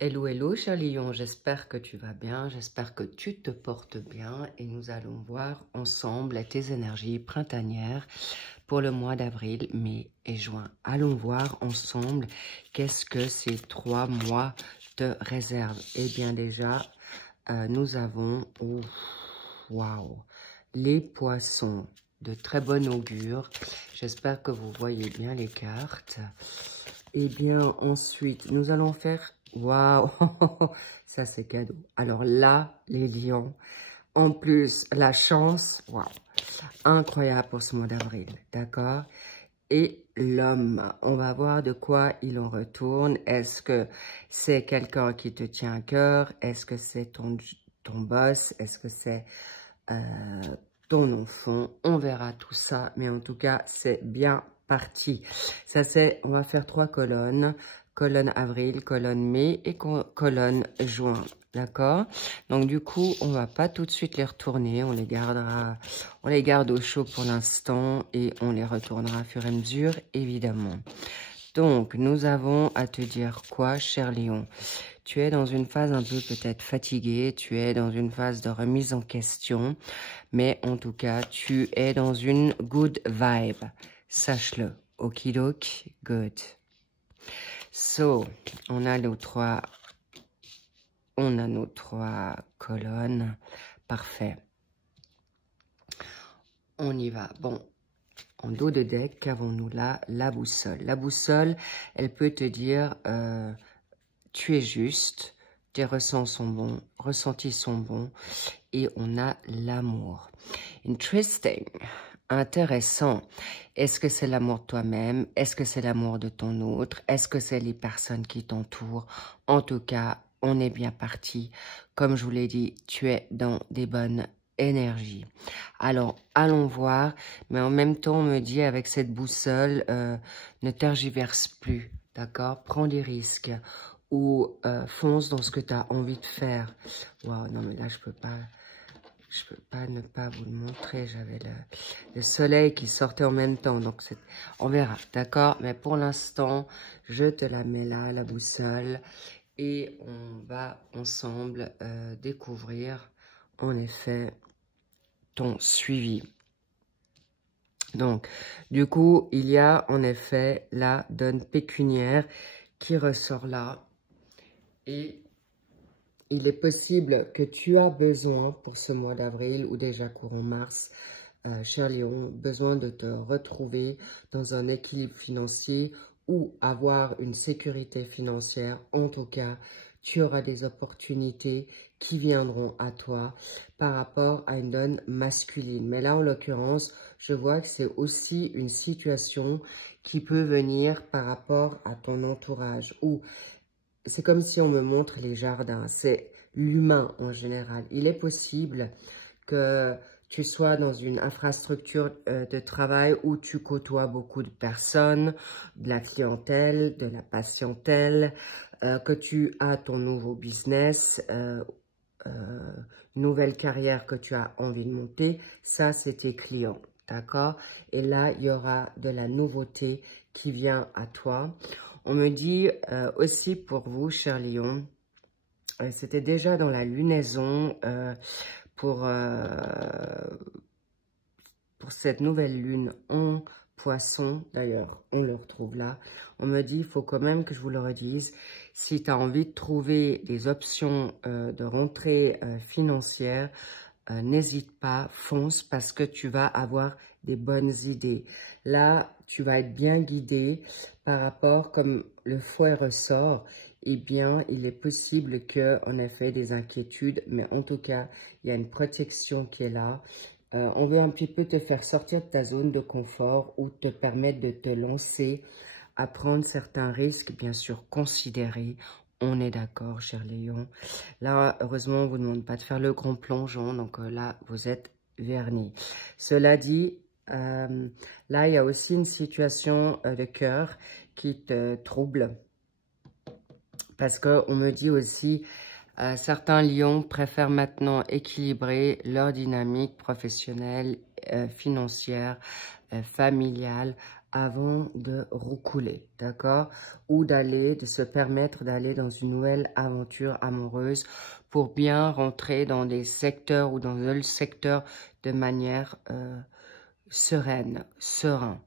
Hello, hello, cher lion, j'espère que tu vas bien, j'espère que tu te portes bien et nous allons voir ensemble tes énergies printanières pour le mois d'avril, mai et juin. Allons voir ensemble qu'est-ce que ces 3 mois te réservent. Eh bien déjà, nous avons, waouh, les poissons de très bon augure. J'espère que vous voyez bien les cartes. Eh bien, ensuite, nous allons faire... Waouh, ça c'est cadeau. Alors là, les lions, en plus, la chance, waouh, incroyable pour ce mois d'avril, d'accord? Et l'homme, on va voir de quoi il en retourne. Est-ce que c'est quelqu'un qui te tient à cœur? Est-ce que c'est ton boss? Est-ce que c'est ton enfant? On verra tout ça, mais en tout cas, c'est bien parti. Ça c'est, on va faire 3 colonnes. Colonne avril, colonne mai et colonne juin. D'accord? Donc du coup, on va pas tout de suite les retourner. On les gardera, on les garde au chaud pour l'instant et on les retournera au fur et à mesure, évidemment. Donc, nous avons à te dire quoi, cher lion? Tu es dans une phase un peu peut-être fatiguée, tu es dans une phase de remise en question, mais en tout cas, tu es dans une good vibe. Sache-le. Okidoki, good. So, on a nos trois colonnes. Parfait. On y va. Bon, en dos de deck, qu'avons-nous là? La boussole. La boussole, elle peut te dire, tu es juste, tes ressentis sont bons, et on a l'amour. Interesting. Intéressant. Est-ce que c'est l'amour de toi-même? Est-ce que c'est l'amour de ton autre? Est-ce que c'est les personnes qui t'entourent? En tout cas, on est bien parti. Comme je vous l'ai dit, tu es dans des bonnes énergies. Alors, allons voir. Mais en même temps, on me dit avec cette boussole, ne tergiverse plus. D'accord? Prends des risques. Ou fonce dans ce que tu as envie de faire. Waouh, non mais là, je peux pas ne pas vous le montrer. J'avais le soleil qui sortait en même temps. Donc, on verra, d'accord? Mais pour l'instant, je te la mets là, la boussole. Et on va ensemble découvrir, en effet, ton suivi. Donc, du coup, il y a en effet la donne pécuniaire qui ressort là. Et il est possible que tu as besoin pour ce mois d'avril ou déjà courant mars, cher Lion, besoin de te retrouver dans un équilibre financier ou avoir une sécurité financière. En tout cas, tu auras des opportunités qui viendront à toi par rapport à une donne masculine. Mais là, en l'occurrence, je vois que c'est aussi une situation qui peut venir par rapport à ton entourage ou c'est comme si on me montre les jardins, c'est l'humain en général. Il est possible que tu sois dans une infrastructure de travail où tu côtoies beaucoup de personnes, de la clientèle, de la patientèle, que tu as ton nouveau business, nouvelle carrière que tu as envie de monter. Ça, c'est tes clients, d'accord? Et là, il y aura de la nouveauté qui vient à toi. On me dit aussi pour vous, cher Lion, c'était déjà dans la lunaison pour cette nouvelle lune en poisson. D'ailleurs, on le retrouve là. On me dit, il faut quand même que je vous le redise, si tu as envie de trouver des options de rentrée financière, n'hésite pas, fonce parce que tu vas avoir des bonnes idées. Là, tu vas être bien guidé par rapport, comme le fouet ressort, eh bien, il est possible que, en effet, des inquiétudes, mais en tout cas, il y a une protection qui est là. On veut un petit peu te faire sortir de ta zone de confort ou te permettre de te lancer à prendre certains risques, bien sûr, considérés. On est d'accord, cher Léon. Là, heureusement, on ne vous demande pas de faire le grand plongeon. Donc là, vous êtes vernis. Cela dit, là, il y a aussi une situation de cœur qui te trouble. Parce qu'on me dit aussi, certains lions préfèrent maintenant équilibrer leur dynamique professionnelle, financière, familiale, avant de roucouler, d'accord? Ou de se permettre d'aller dans une nouvelle aventure amoureuse pour bien rentrer dans des secteurs ou dans le secteur de manière serein.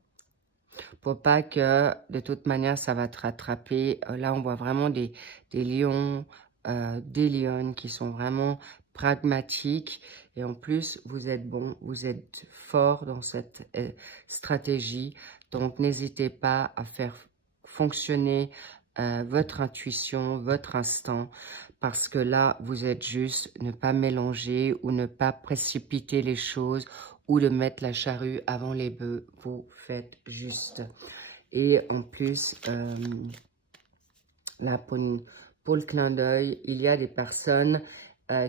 Pour pas que, de toute manière, ça va te rattraper. Là, on voit vraiment des lions, des lionnes qui sont vraiment pragmatiques. Et en plus, vous êtes bon, vous êtes fort dans cette stratégie. Donc, n'hésitez pas à faire fonctionner votre intuition, votre instinct. Parce que là, vous êtes juste ne pas mélanger ou ne pas précipiter les choses ou de mettre la charrue avant les bœufs, vous faites juste. Et en plus, là, pour le clin d'œil, il y a des personnes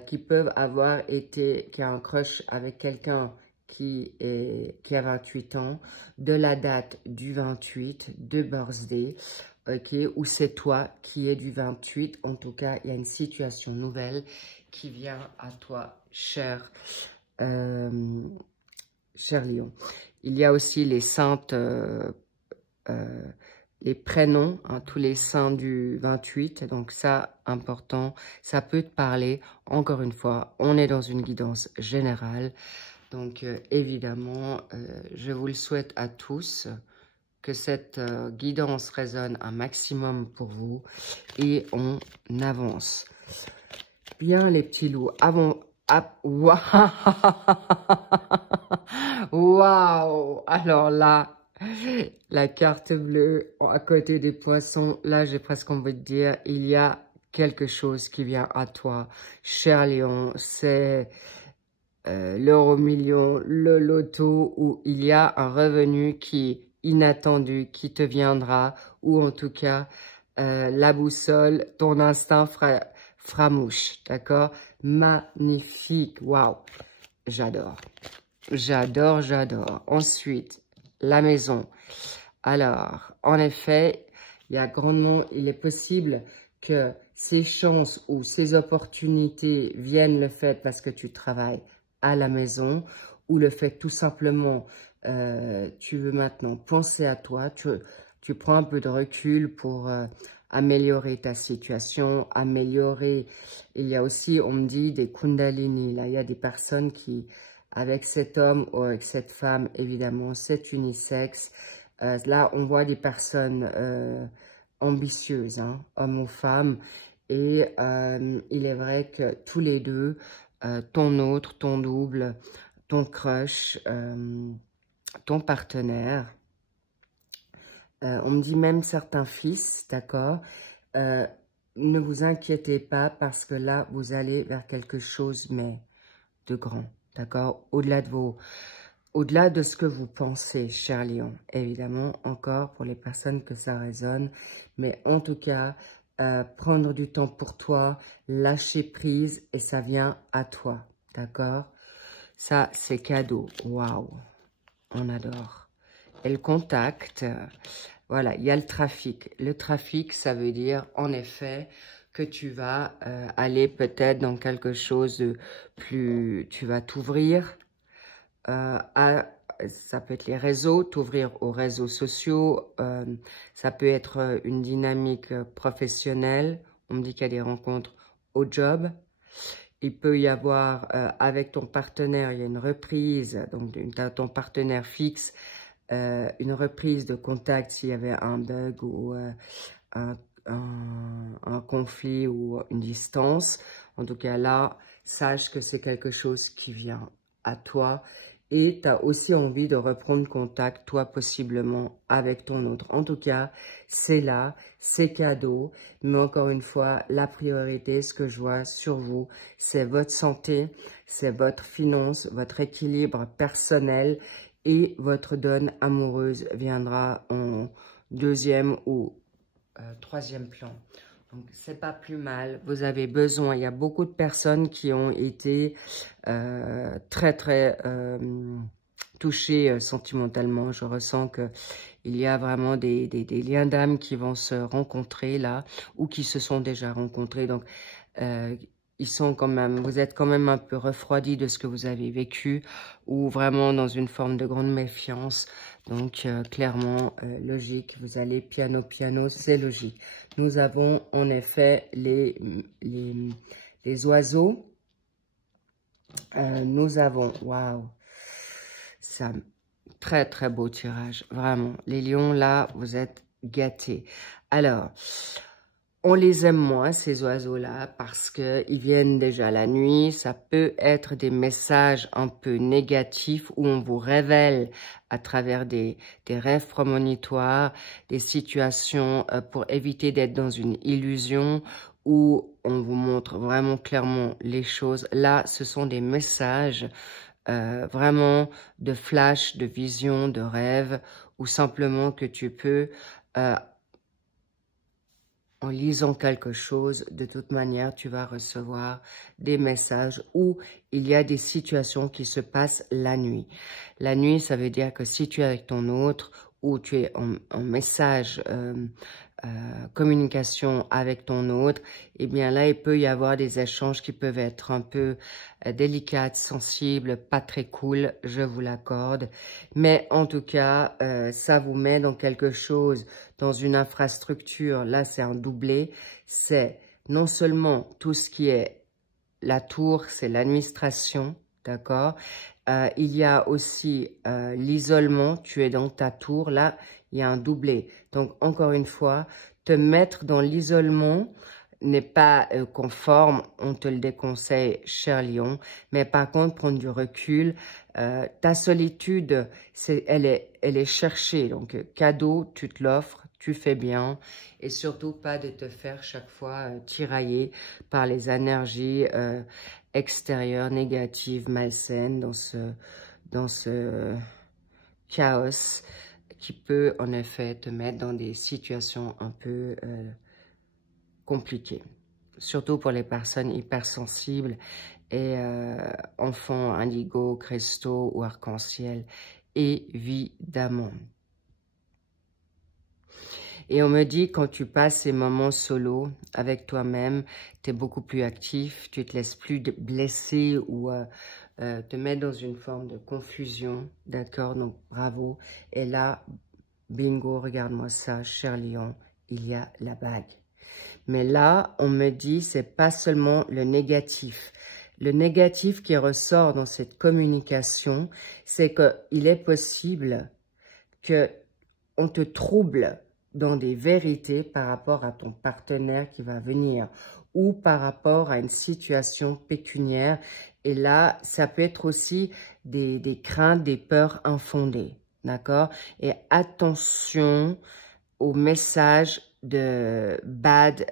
qui peuvent avoir été, qui a un crush avec quelqu'un qui a 28 ans, de la date du 28, de birthday, ok, ou c'est toi qui es du 28. En tout cas, il y a une situation nouvelle qui vient à toi, cher Lion. Il y a aussi les saintes, les prénoms, hein, tous les saints du 28. Donc ça, important, ça peut te parler. Encore une fois, on est dans une guidance générale. Donc évidemment, je vous le souhaite à tous, que cette guidance résonne un maximum pour vous. Et on avance. Bien les petits loups, waouh! Alors là, la carte bleue à côté des poissons, là j'ai presque envie de dire, il y a quelque chose qui vient à toi, cher Lion. C'est l'euro million, le loto, où il y a un revenu qui est inattendu, qui te viendra, ou en tout cas, la boussole, ton instinct fera mouche, d'accord? Magnifique, waouh, j'adore, j'adore, j'adore. Ensuite, la maison. Alors, en effet, il est possible que ces chances ou ces opportunités viennent le fait parce que tu travailles à la maison, ou le fait tout simplement, tu veux maintenant penser à toi, tu prends un peu de recul pour améliorer ta situation, améliorer. Il y a aussi, on me dit, des kundalini. Là, il y a des personnes qui, avec cet homme ou avec cette femme, évidemment, c'est unisexe. Là, on voit des personnes ambitieuses, hein, hommes ou femmes. Et il est vrai que tous les deux, ton autre, ton double, ton crush, ton partenaire, on me dit même certains fils, d'accord, ne vous inquiétez pas parce que là, vous allez vers quelque chose, mais de grand, d'accord, au-delà de ce que vous pensez, cher Lion, évidemment, encore pour les personnes que ça résonne, mais en tout cas, prendre du temps pour toi, lâcher prise et ça vient à toi, d'accord? Ça, c'est cadeau, waouh, on adore. Et le contact, voilà, il y a le trafic. Le trafic, ça veut dire, en effet, que tu vas aller peut-être dans quelque chose de plus... Tu vas t'ouvrir ça peut être les réseaux, t'ouvrir aux réseaux sociaux. Ça peut être une dynamique professionnelle. On me dit qu'il y a des rencontres au job. Il peut y avoir, avec ton partenaire, il y a une reprise, donc ton partenaire fixe, une reprise de contact s'il y avait un bug ou un conflit ou une distance. En tout cas, là, sache que c'est quelque chose qui vient à toi et tu as aussi envie de reprendre contact, toi, possiblement, avec ton autre. En tout cas, c'est là, c'est cadeau. Mais encore une fois, la priorité, ce que je vois sur vous, c'est votre santé, c'est votre finance, votre équilibre personnel et votre donne amoureuse viendra en deuxième ou troisième plan. Donc, c'est pas plus mal. Vous avez besoin. Il y a beaucoup de personnes qui ont été très touchées sentimentalement. Je ressens que il y a vraiment des liens d'âme qui vont se rencontrer là ou qui se sont déjà rencontrés. Donc, il ils sont quand même, vous êtes quand même un peu refroidi de ce que vous avez vécu ou vraiment dans une forme de grande méfiance. Donc, clairement, logique, vous allez piano, piano, c'est logique. Nous avons en effet les oiseaux. Nous avons, waouh, ça, très, très beau tirage, vraiment. Les lions, là, vous êtes gâtés. Alors, on les aime moins, ces oiseaux-là, parce qu'ils viennent déjà la nuit. Ça peut être des messages un peu négatifs où on vous révèle à travers des rêves prémonitoires, des situations pour éviter d'être dans une illusion où on vous montre vraiment clairement les choses. Là, ce sont des messages vraiment de flash, de vision, de rêve, ou simplement que tu peux... en lisant quelque chose, de toute manière, tu vas recevoir des messages où il y a des situations qui se passent la nuit. La nuit, ça veut dire que si tu es avec ton autre ou tu es en message, communication avec ton autre, eh bien là, il peut y avoir des échanges qui peuvent être un peu délicats, sensibles, pas très cool, je vous l'accorde. Mais en tout cas, ça vous met dans quelque chose, dans une infrastructure. Là, c'est un doublé. C'est non seulement tout ce qui est la tour, c'est l'administration, d'accord? Il y a aussi l'isolement, tu es dans ta tour, là, il y a un doublé. Donc, encore une fois, te mettre dans l'isolement n'est pas conforme, on te le déconseille, cher lion, mais par contre, prendre du recul, ta solitude, elle est cherchée, donc cadeau, tu te l'offres, tu fais bien, et surtout pas de te faire chaque fois tirailler par les énergies extérieures, négatives, malsaines, dans ce chaos qui peut en effet te mettre dans des situations un peu compliquées. Surtout pour les personnes hypersensibles et enfants indigo, cristaux ou arc-en-ciel, évidemment. Et on me dit, quand tu passes ces moments solo avec toi-même, tu es beaucoup plus actif, tu te laisses plus blesser ou te mettre dans une forme de confusion, d'accord? Donc, bravo. Et là, bingo, regarde-moi ça, cher lion, il y a la bague. Mais là, on me dit, c'est pas seulement le négatif. Le négatif qui ressort dans cette communication, c'est qu'il est possible qu'on te trouble dans des vérités par rapport à ton partenaire qui va venir ou par rapport à une situation pécuniaire. Et là, ça peut être aussi des craintes, des peurs infondées, d'accord? Et attention aux messages de bad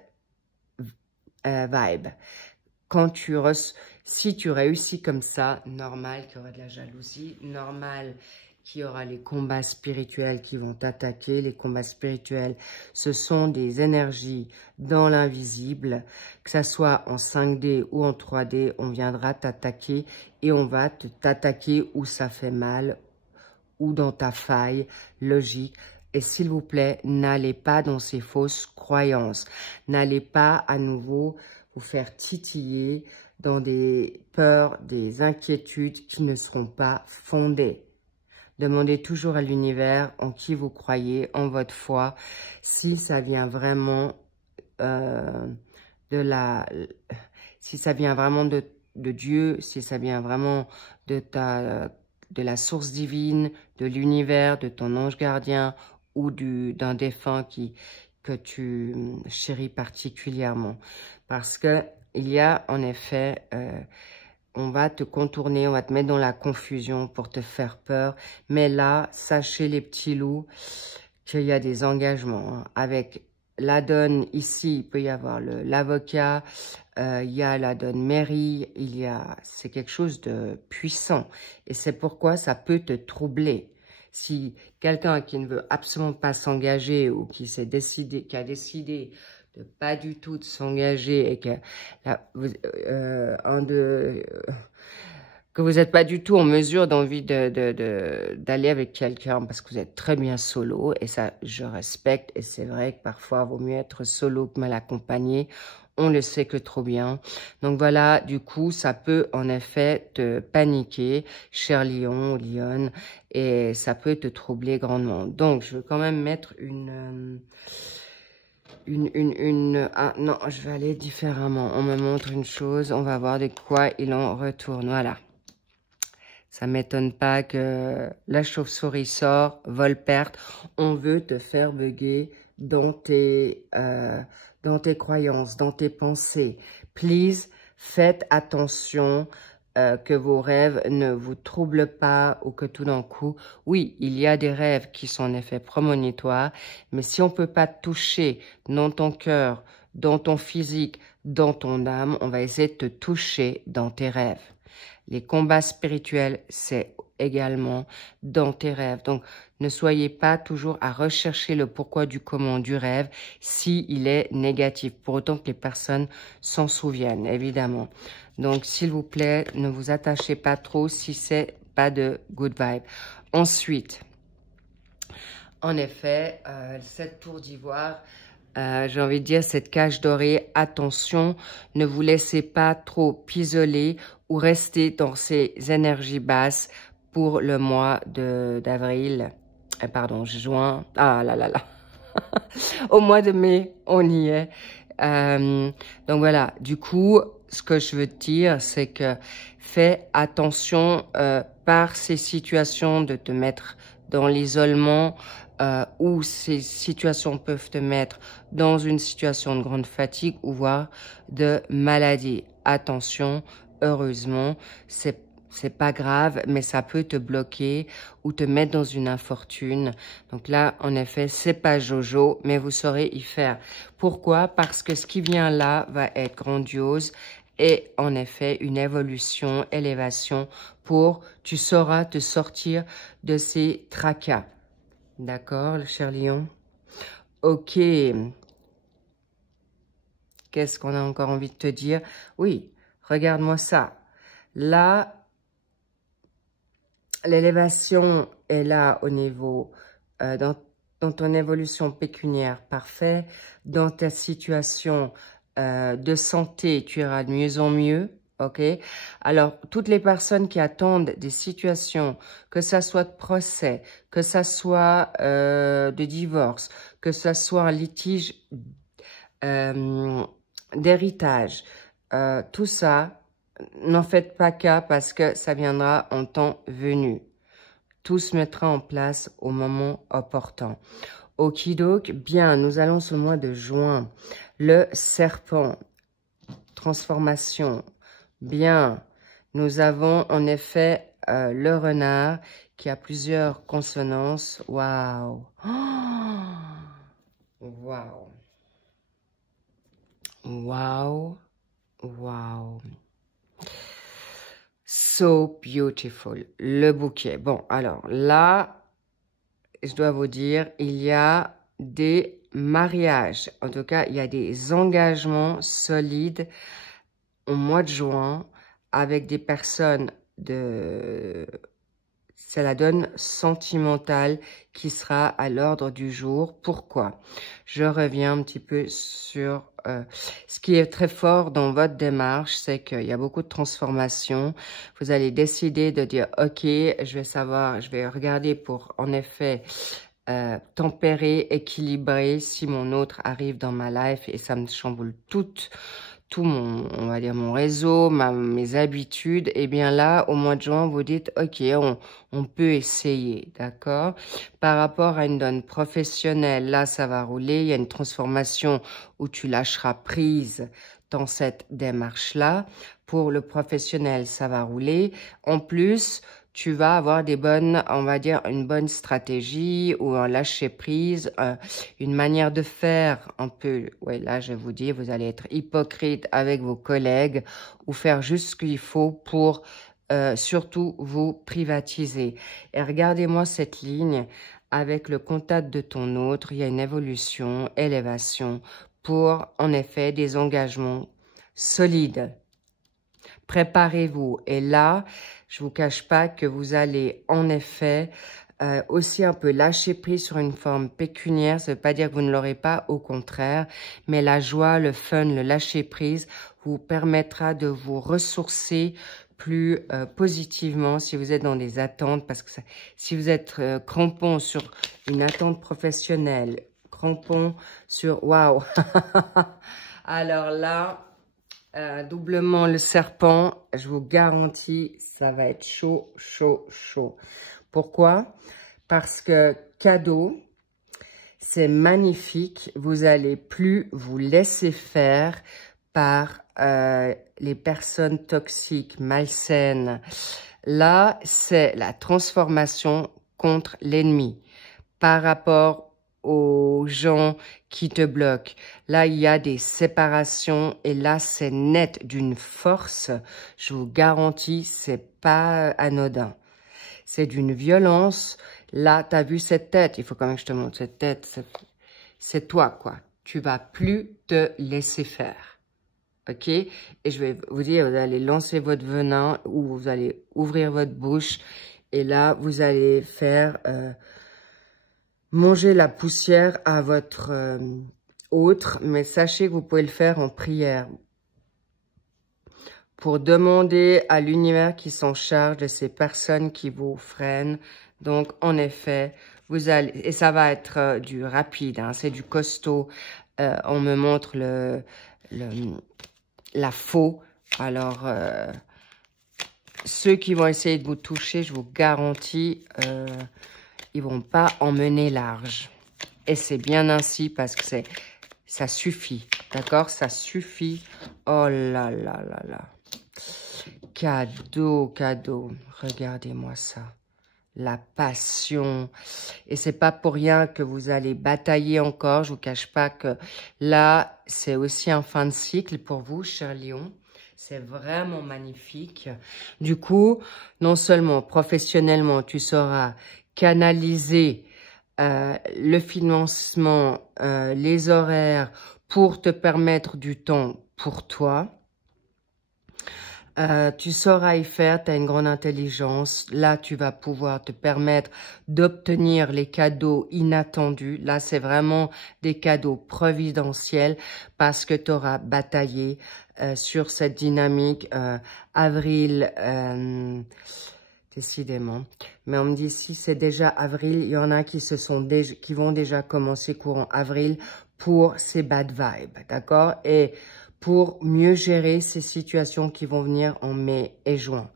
vibe. Si tu réussis comme ça, normal qu'il y aura de la jalousie, normal qu'il y aura les combats spirituels qui vont t'attaquer. Les combats spirituels, ce sont des énergies dans l'invisible, que ça soit en 5D ou en 3D, on viendra t'attaquer et on va t'attaquer où ça fait mal ou dans ta faille logique. Et s'il vous plaît, n'allez pas dans ces fausses croyances. N'allez pas à nouveau vous faire titiller dans des peurs, des inquiétudes qui ne seront pas fondées. Demandez toujours à l'univers en qui vous croyez, en votre foi, si ça vient vraiment si ça vient vraiment de Dieu, si ça vient vraiment de la source divine, de l'univers, de ton ange gardien ou d'un défunt que tu chéris particulièrement. Parce que il y a en effet... on va te contourner, on va te mettre dans la confusion pour te faire peur. Mais là, sachez les petits loups qu'il y a des engagements. Hein. Avec la donne ici, il peut y avoir l'avocat, il y a la donne mairie, c'est quelque chose de puissant. Et c'est pourquoi ça peut te troubler. Si quelqu'un qui ne veut absolument pas s'engager ou qui a décidé de pas du tout de s'engager et que que vous n'êtes pas du tout en mesure d'aller avec quelqu'un parce que vous êtes très bien solo et ça, je respecte et c'est vrai que parfois, il vaut mieux être solo que mal accompagné. On le sait que trop bien. Donc voilà, du coup, ça peut en effet te paniquer, cher lion ou lionne, et ça peut te troubler grandement. Donc, je veux quand même mettre ah non, je vais aller différemment. On me montre une chose, on va voir de quoi il en retourne. Voilà. Ça m'étonne pas que la chauve-souris sort, vol-perte. On veut te faire bugger dans tes croyances, dans tes pensées. Please, faites attention que vos rêves ne vous troublent pas ou que tout d'un coup, oui, il y a des rêves qui sont en effet prémonitoires, mais si on ne peut pas te toucher dans ton cœur, dans ton physique, dans ton âme, on va essayer de te toucher dans tes rêves. Les combats spirituels, c'est également dans tes rêves. Donc, ne soyez pas toujours à rechercher le pourquoi du comment du rêve s'il est négatif. Pour autant que les personnes s'en souviennent, évidemment. Donc, s'il vous plaît, ne vous attachez pas trop si c'est pas de good vibe. Ensuite, en effet, cette tour d'ivoire, j'ai envie de dire cette cage dorée, attention, ne vous laissez pas trop isoler ou rester dans ces énergies basses pour le mois d'avril, pardon, juin, ah là là là, au mois de mai, on y est. Donc voilà, du coup, ce que je veux te dire, c'est que fais attention par ces situations de te mettre dans l'isolement, où ces situations peuvent te mettre dans une situation de grande fatigue ou voire de maladie. Attention, heureusement, c'est pas grave, mais ça peut te bloquer ou te mettre dans une infortune. Donc là, en effet, c'est pas Jojo, mais vous saurez y faire. Pourquoi? Parce que ce qui vient là va être grandiose et en effet une évolution, élévation pour tu sauras te sortir de ces tracas. D'accord, le cher lion? Ok. Qu'est-ce qu'on a encore envie de te dire? Oui, regarde-moi ça. Là, l'élévation est là au niveau, dans ton évolution pécuniaire, parfait. Dans ta situation de santé, tu iras de mieux en mieux. Ok. Alors, toutes les personnes qui attendent des situations, que ça soit de procès, que ça soit de divorce, que ça soit un litige d'héritage, tout ça, n'en faites pas cas parce que ça viendra en temps venu. Tout se mettra en place au moment opportun. Okidoki, bien, nous allons ce mois de juin. Le serpent, transformation. Bien, nous avons en effet le renard qui a plusieurs consonances. Waouh! Waouh! Waouh! Waouh! So beautiful. Le bouquet. Bon, alors là, je dois vous dire, il y a des mariages. En tout cas, il y a des engagements solides au mois de juin avec des personnes de... C'est la donne sentimentale qui sera à l'ordre du jour. Pourquoi? Je reviens un petit peu sur ce qui est très fort dans votre démarche, c'est qu'il y a beaucoup de transformations. Vous allez décider de dire, ok, je vais savoir, je vais regarder pour en effet tempérer, équilibrer si mon autre arrive dans ma life et ça me chamboule tout mon, on va dire mon réseau, mes habitudes, et bien là, au mois de juin, vous dites, ok, on peut essayer, d'accord? Par rapport à une donne professionnelle, là, ça va rouler, il y a une transformation où tu lâcheras prise dans cette démarche-là. Pour le professionnel, ça va rouler. En plus, tu vas avoir des bonnes, on va dire, une bonne stratégie ou un lâcher-prise, une manière de faire un peu, ouais, là, je vous dis, vous allez être hypocrite avec vos collègues ou faire juste ce qu'il faut pour surtout vous privatiser. Et regardez-moi cette ligne avec le contact de ton autre, il y a une évolution, élévation pour, en effet, des engagements solides. Préparez-vous. Et là, je vous cache pas que vous allez en effet aussi un peu lâcher prise sur une forme pécuniaire. Ça veut pas dire que vous ne l'aurez pas, au contraire, mais la joie, le fun, le lâcher prise vous permettra de vous ressourcer plus positivement si vous êtes dans des attentes, parce que si vous êtes crampon sur une attente professionnelle, crampon sur waouh, alors là, doublement le serpent, je vous garantis, ça va être chaud, chaud, chaud. Pourquoi? Parce que cadeau, c'est magnifique. Vous allez plus vous laisser faire par les personnes toxiques, malsaines. Là, c'est la transformation contre l'ennemi par rapport aux gens qui te bloquent. Là, il y a des séparations et là, c'est net d'une force. Je vous garantis, c'est pas anodin. C'est d'une violence. Là, tu as vu cette tête. Il faut quand même que je te montre cette tête. C'est toi, quoi. Tu vas plus te laisser faire. OK? Et je vais vous dire, vous allez lancer votre venin ou vous allez ouvrir votre bouche. Et là, vous allez faire manger la poussière à votre autre. Mais sachez que vous pouvez le faire en prière. Pour demander à l'univers qui s'en charge de ces personnes qui vous freinent. Donc, en effet, vous allez... Et ça va être du rapide, hein, c'est du costaud. On me montre la faux. Alors, ceux qui vont essayer de vous toucher, je vous garantis, ils vont pas emmener large. Et c'est bien ainsi parce que ça suffit, d'accord? Ça suffit. Oh là là là là. Cadeau, cadeau. Regardez-moi ça. La passion. Et c'est pas pour rien que vous allez batailler encore. Je vous cache pas que là, c'est aussi un fin de cycle pour vous, cher Lion. C'est vraiment magnifique. Du coup, non seulement professionnellement, tu sauras canaliser le financement, les horaires pour te permettre du temps pour toi. Tu sauras y faire, tu as une grande intelligence. Là, tu vas pouvoir te permettre d'obtenir les cadeaux inattendus. Là, c'est vraiment des cadeaux providentiels parce que tu auras bataillé sur cette dynamique avril, décidément. Mais on me dit, si c'est déjà avril, il y en a qui vont déjà commencer courant avril pour ces bad vibes, d'accord? Et pour mieux gérer ces situations qui vont venir en mai et juin.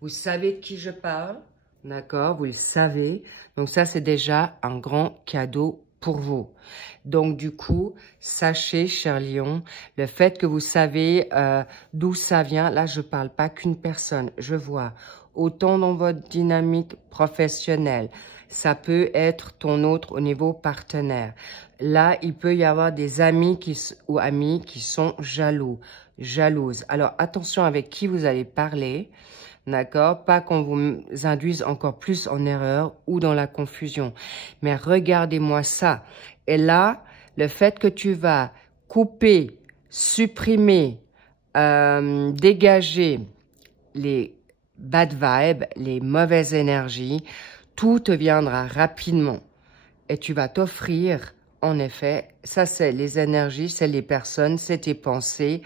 Vous savez de qui je parle, d'accord? Vous le savez. Donc ça, c'est déjà un grand cadeau pour vous. Donc du coup, sachez, cher Lion, le fait que vous savez d'où ça vient, là, je parle pas qu'une personne. Je vois autant dans votre dynamique professionnelle. Ça peut être ton autre au niveau partenaire. Là, il peut y avoir des amis ou amies qui sont jalouses. Alors, attention avec qui vous allez parler, d'accord? Pas qu'on vous induise encore plus en erreur ou dans la confusion. Mais regardez-moi ça. Et là, le fait que tu vas couper, supprimer, dégager les bad vibes, les mauvaises énergies, tout te viendra rapidement. Et tu vas t'offrir, en effet, ça c'est les énergies, c'est les personnes, c'est tes pensées.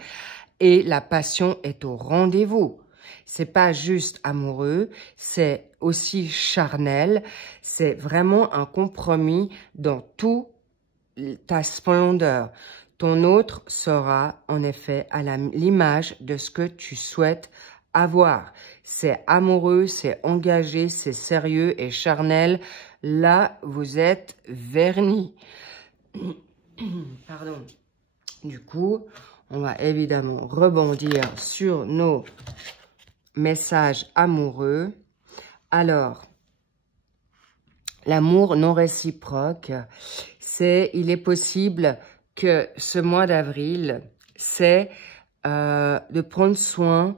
Et la passion est au rendez-vous. C'est pas juste amoureux, c'est aussi charnel. C'est vraiment un compromis dans toute ta splendeur. Ton autre sera, en effet, à l'image de ce que tu souhaites avoir. C'est amoureux, c'est engagé, c'est sérieux et charnel. Là, vous êtes vernis. Pardon. Du coup, on va évidemment rebondir sur nos messages amoureux. Alors, l'amour non réciproque, il est possible que ce mois d'avril, c'est de prendre soin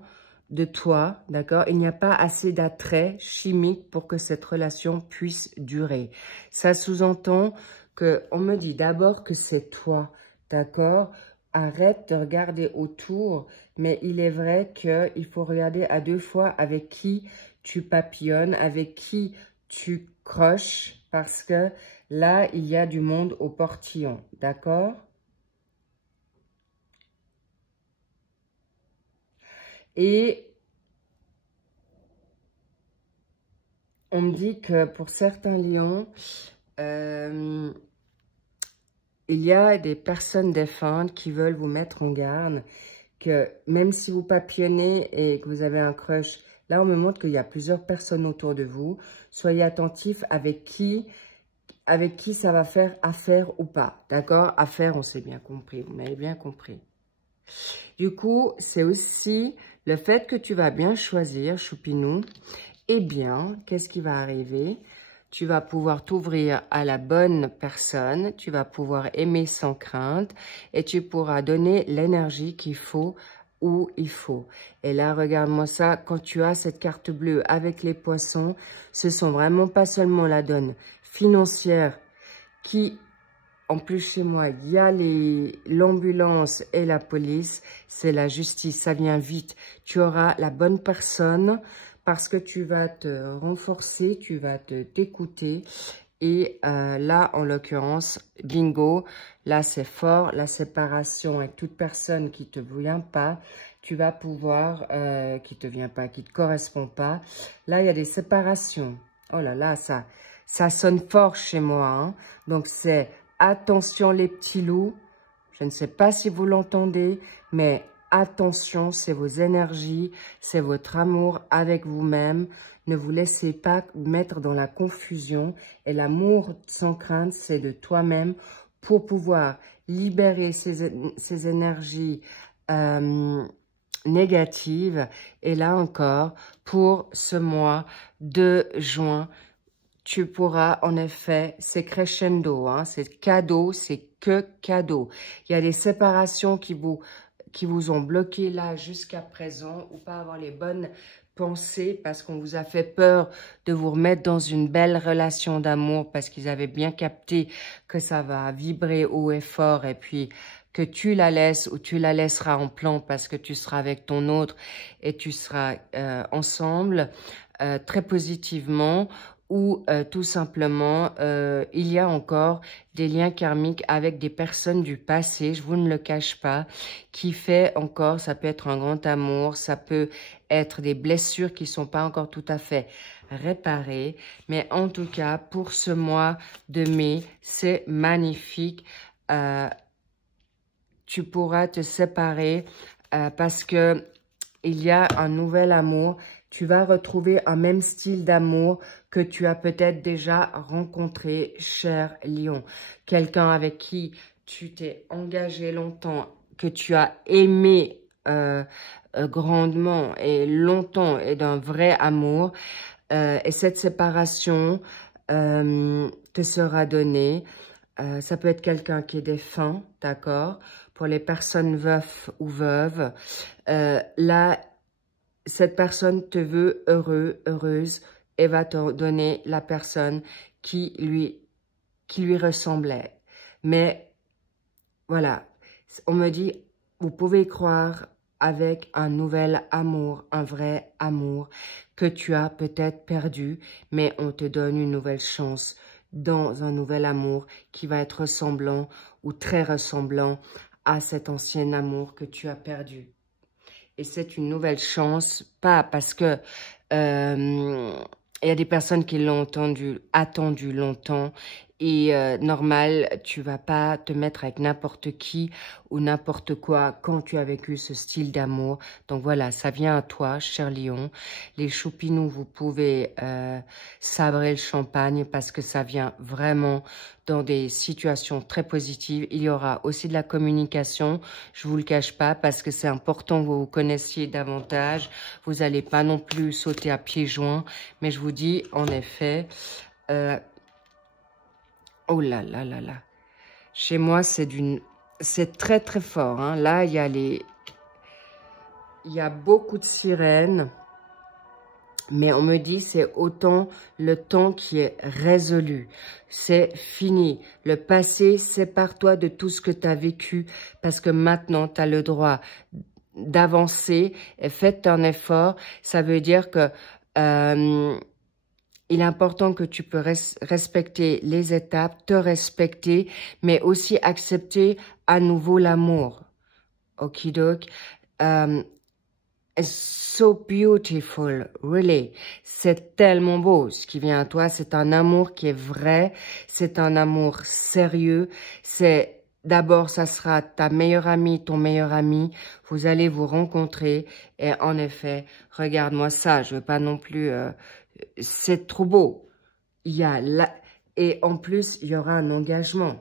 de toi, d'accord? Il n'y a pas assez d'attrait chimique pour que cette relation puisse durer. Ça sous-entend que, on me dit d'abord que c'est toi, d'accord? arrête de regarder autour, mais il est vrai qu'il faut regarder à 2 fois avec qui tu papillonnes, avec qui tu croches, parce que là, il y a du monde au portillon, d'accord? Et on me dit que pour certains lions, il y a des personnes défuntes qui veulent vous mettre en garde, que même si vous papillonnez et que vous avez un crush, là on me montre qu'il y a plusieurs personnes autour de vous. Soyez attentifs avec qui ça va faire affaire ou pas. D'accord? Affaire, on s'est bien compris, vous m'avez bien compris. Du coup, c'est aussi le fait que tu vas bien choisir, choupinou. Eh bien, qu'est-ce qui va arriver? Tu vas pouvoir t'ouvrir à la bonne personne, tu vas pouvoir aimer sans crainte et tu pourras donner l'énergie qu'il faut où il faut. Et là, regarde-moi ça, quand tu as cette carte bleue avec les poissons, ce sont vraiment pas seulement la donne financière qui, en plus chez moi, il y a l'ambulance et la police, c'est la justice, ça vient vite. Tu auras la bonne personne parce que tu vas te renforcer, tu vas t'écouter. Et là, en l'occurrence, bingo, là c'est fort, la séparation avec toute personne qui te vient pas, tu vas pouvoir, qui te vient pas, qui te correspond pas. Là, il y a des séparations. Oh là là, ça sonne fort chez moi. Hein. Donc c'est attention les petits loups. Je ne sais pas si vous l'entendez, mais attention, c'est vos énergies, c'est votre amour avec vous-même. Ne vous laissez pas mettre dans la confusion. Et l'amour sans crainte, c'est de toi-même pour pouvoir libérer ces énergies négatives. Et là encore, pour ce mois de juin, tu pourras, en effet, c'est crescendo, hein, c'est cadeau, c'est que cadeau. Il y a des séparations qui vous ont bloqué là jusqu'à présent ou pas avoir les bonnes pensées parce qu'on vous a fait peur de vous remettre dans une belle relation d'amour parce qu'ils avaient bien capté que ça va vibrer haut et fort et puis que tu la laisses ou tu la laisseras en plan parce que tu seras avec ton autre et tu seras ensemble très positivement. Ou tout simplement, il y a encore des liens karmiques avec des personnes du passé, je vous ne le cache pas, qui fait encore, ça peut être un grand amour, ça peut être des blessures qui ne sont pas encore tout à fait réparées. Mais en tout cas, pour ce mois de mai, c'est magnifique. Tu pourras te séparer parce que il y a un nouvel amour. Tu vas retrouver un même style d'amour que tu as peut-être déjà rencontré, cher lion. Quelqu'un avec qui tu t'es engagé longtemps, que tu as aimé grandement et longtemps et d'un vrai amour. Et cette séparation te sera donnée. Ça peut être quelqu'un qui est défunt, d'accord? Pour les personnes veufs ou veuves, là, cette personne te veut heureux, heureuse et va te donner la personne qui lui ressemblait. Mais voilà, on me dit, vous pouvez y croire avec un nouvel amour, un vrai amour que tu as peut-être perdu, mais on te donne une nouvelle chance dans un nouvel amour qui va être ressemblant ou très ressemblant à cet ancien amour que tu as perdu. Et c'est une nouvelle chance, pas parce que il y a des personnes qui l'ont attendu longtemps et normal, tu vas pas te mettre avec n'importe qui ou n'importe quoi quand tu as vécu ce style d'amour. Donc voilà, ça vient à toi, cher lion. Les choupinous, vous pouvez sabrer le champagne parce que ça vient vraiment dans des situations très positives. Il y aura aussi de la communication, je vous le cache pas, parce que c'est important que vous vous connaissiez davantage. Vous n'allez pas non plus sauter à pieds joints, mais je vous dis, en effet, oh là là là là, chez moi, c'est très très fort. Hein. Là, il y a beaucoup de sirènes. Mais on me dit c'est autant le temps qui est résolu. C'est fini. Le passé, sépare-toi de tout ce que tu as vécu parce que maintenant, tu as le droit d'avancer et faites un effort. Ça veut dire que il est important que tu peux respecter les étapes, te respecter, mais aussi accepter à nouveau l'amour. Okidoki. It's so beautiful, really. C'est tellement beau. Ce qui vient à toi, c'est un amour qui est vrai. C'est un amour sérieux. C'est d'abord, ça sera ta meilleure amie, ton meilleur ami. Vous allez vous rencontrer. Et en effet, regarde-moi ça. Je veux pas non plus... c'est trop beau. Il y a et en plus, il y aura un engagement.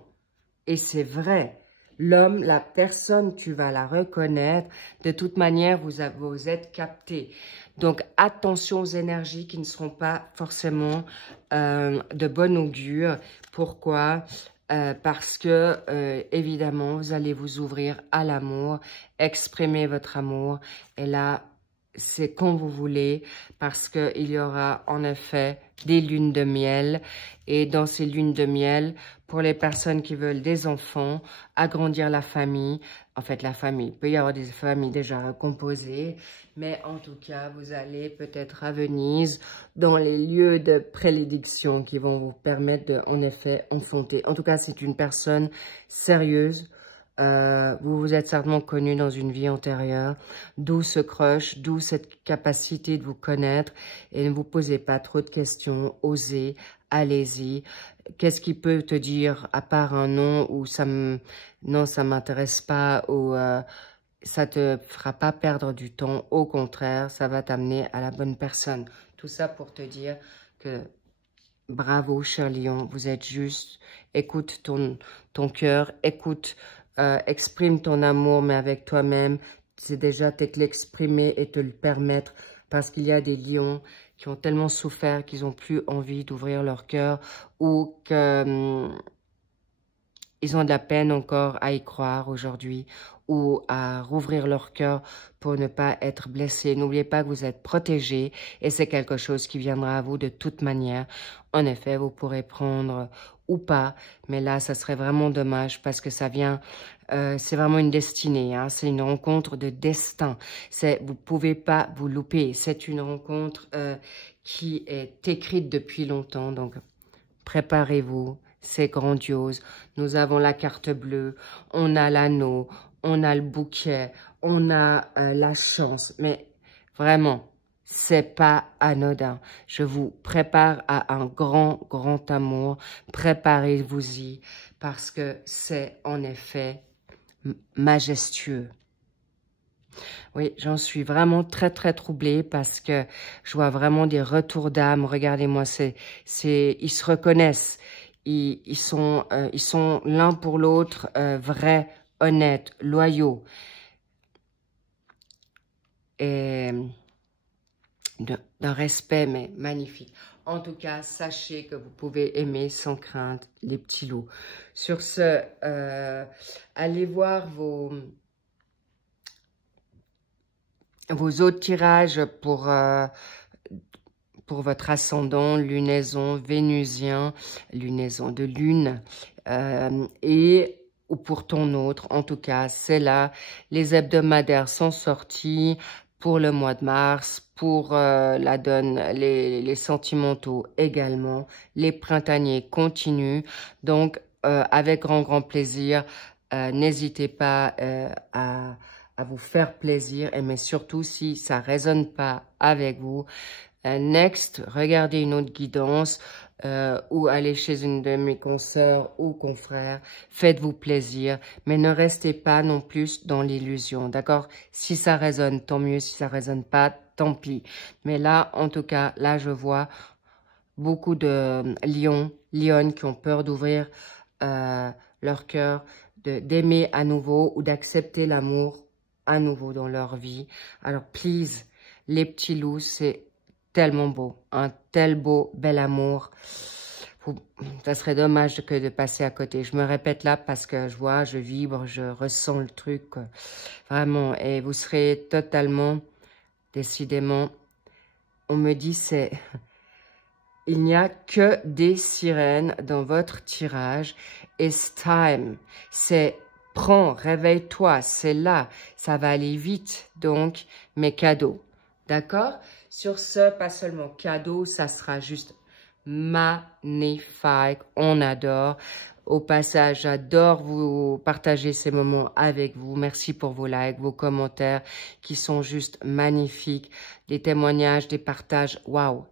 Et c'est vrai. L'homme, la personne, tu vas la reconnaître. De toute manière, vous êtes captés. Donc, attention aux énergies qui ne seront pas forcément de bon augure. Pourquoi? Parce que, évidemment, vous allez vous ouvrir à l'amour, exprimer votre amour. Et là, c'est quand vous voulez, parce qu'il y aura en effet des lunes de miel. Et dans ces lunes de miel, pour les personnes qui veulent des enfants, agrandir la famille, en fait la famille, il peut y avoir des familles déjà composées, mais en tout cas, vous allez peut-être à Venise, dans les lieux de prédilection qui vont vous permettre de, en effet, enfanter. En tout cas, c'est une personne sérieuse. Vous vous êtes certainement connu dans une vie antérieure, d'où ce crush, d'où cette capacité de vous connaître et ne vous posez pas trop de questions, osez, allez-y. Qu'est-ce qui peut te dire à part un non ou non, ça m'intéresse pas ou ça te fera pas perdre du temps, au contraire, ça va t'amener à la bonne personne. Tout ça pour te dire que bravo, cher lion, vous êtes juste, écoute ton cœur, écoute, exprime ton amour, mais avec toi-même, c'est déjà te l'exprimer et te le permettre, parce qu'il y a des lions qui ont tellement souffert qu'ils n'ont plus envie d'ouvrir leur cœur, ou que ils ont de la peine encore à y croire aujourd'hui, ou à rouvrir leur cœur pour ne pas être blessés. N'oubliez pas que vous êtes protégés et c'est quelque chose qui viendra à vous de toute manière. En effet, vous pourrez prendre ou pas, mais là, ça serait vraiment dommage parce que ça vient, c'est vraiment une destinée, hein, c'est une rencontre de destin. Vous pouvez pas vous louper, c'est une rencontre qui est écrite depuis longtemps, donc préparez-vous. C'est grandiose. Nous avons la carte bleue, on a l'anneau, on a le bouquet, on a la chance. Mais vraiment, c'est pas anodin. Je vous prépare à un grand, grand amour. Préparez-vous-y parce que c'est en effet majestueux. Oui, j'en suis vraiment très, très troublée parce que je vois vraiment des retours d'âme. Regardez-moi, ils se reconnaissent. Ils sont l'un pour l'autre vrais, honnêtes, loyaux. Et d'un respect, mais magnifique. En tout cas, sachez que vous pouvez aimer sans crainte les petits loups. Sur ce, allez voir vos autres tirages pour votre ascendant, lunaison, vénusien, lunaison de lune, ou pour ton autre. En tout cas, c'est là. Les hebdomadaires sont sortis pour le mois de mars, pour la donne, les sentimentaux également. Les printaniers continuent. Donc, avec grand, grand plaisir, n'hésitez pas à vous faire plaisir, mais surtout si ça résonne pas avec vous, next, regardez une autre guidance ou allez chez une de mes consoeurs ou confrères. Faites-vous plaisir, mais ne restez pas non plus dans l'illusion, d'accord? Si ça résonne, tant mieux. Si ça résonne pas, tant pis. Mais là, en tout cas, là, je vois beaucoup de lionnes qui ont peur d'ouvrir leur cœur, d'aimer à nouveau ou d'accepter l'amour à nouveau dans leur vie. Alors, please, les petits loups, c'est tellement beau, un tel beau, bel amour. Ça serait dommage que de passer à côté. Je me répète là parce que je vois, je vibre, je ressens le truc, quoi. Vraiment. Et vous serez totalement, décidément, on me dit c'est... Il n'y a que des sirènes dans votre tirage. It's time. C'est prends, réveille-toi, c'est là. Ça va aller vite. Donc, mes cadeaux. D'accord? Sur ce, pas seulement cadeaux, ça sera juste magnifique. On adore. Au passage, j'adore vous partager ces moments avec vous. Merci pour vos likes, vos commentaires qui sont juste magnifiques. Des témoignages, des partages. Waouh!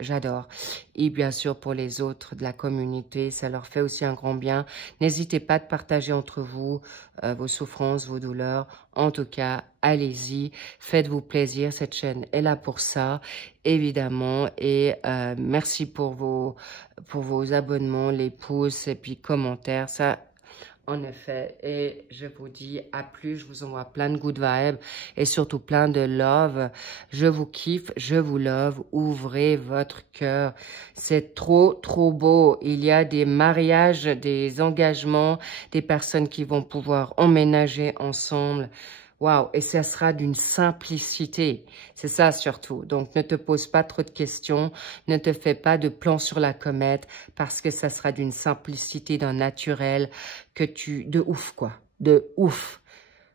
J'adore. Et bien sûr, pour les autres de la communauté, ça leur fait aussi un grand bien. N'hésitez pas de partager entre vous vos souffrances, vos douleurs. En tout cas, allez-y. Faites-vous plaisir. Cette chaîne est là pour ça, évidemment. Et merci pour vos abonnements, les pouces et puis commentaires. Ça... En effet, et je vous dis à plus, je vous envoie plein de good vibes et surtout plein de love. Je vous kiffe, je vous love, ouvrez votre cœur. C'est trop, trop beau. Il y a des mariages, des engagements, des personnes qui vont pouvoir emménager ensemble. Waouh, et ça sera d'une simplicité. C'est ça surtout. Donc, ne te pose pas trop de questions. Ne te fais pas de plans sur la comète parce que ça sera d'une simplicité, d'un naturel de ouf, quoi. De ouf.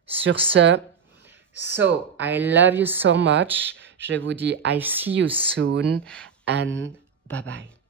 Sur ce, so, I love you so much. Je vous dis, I see you soon and bye bye.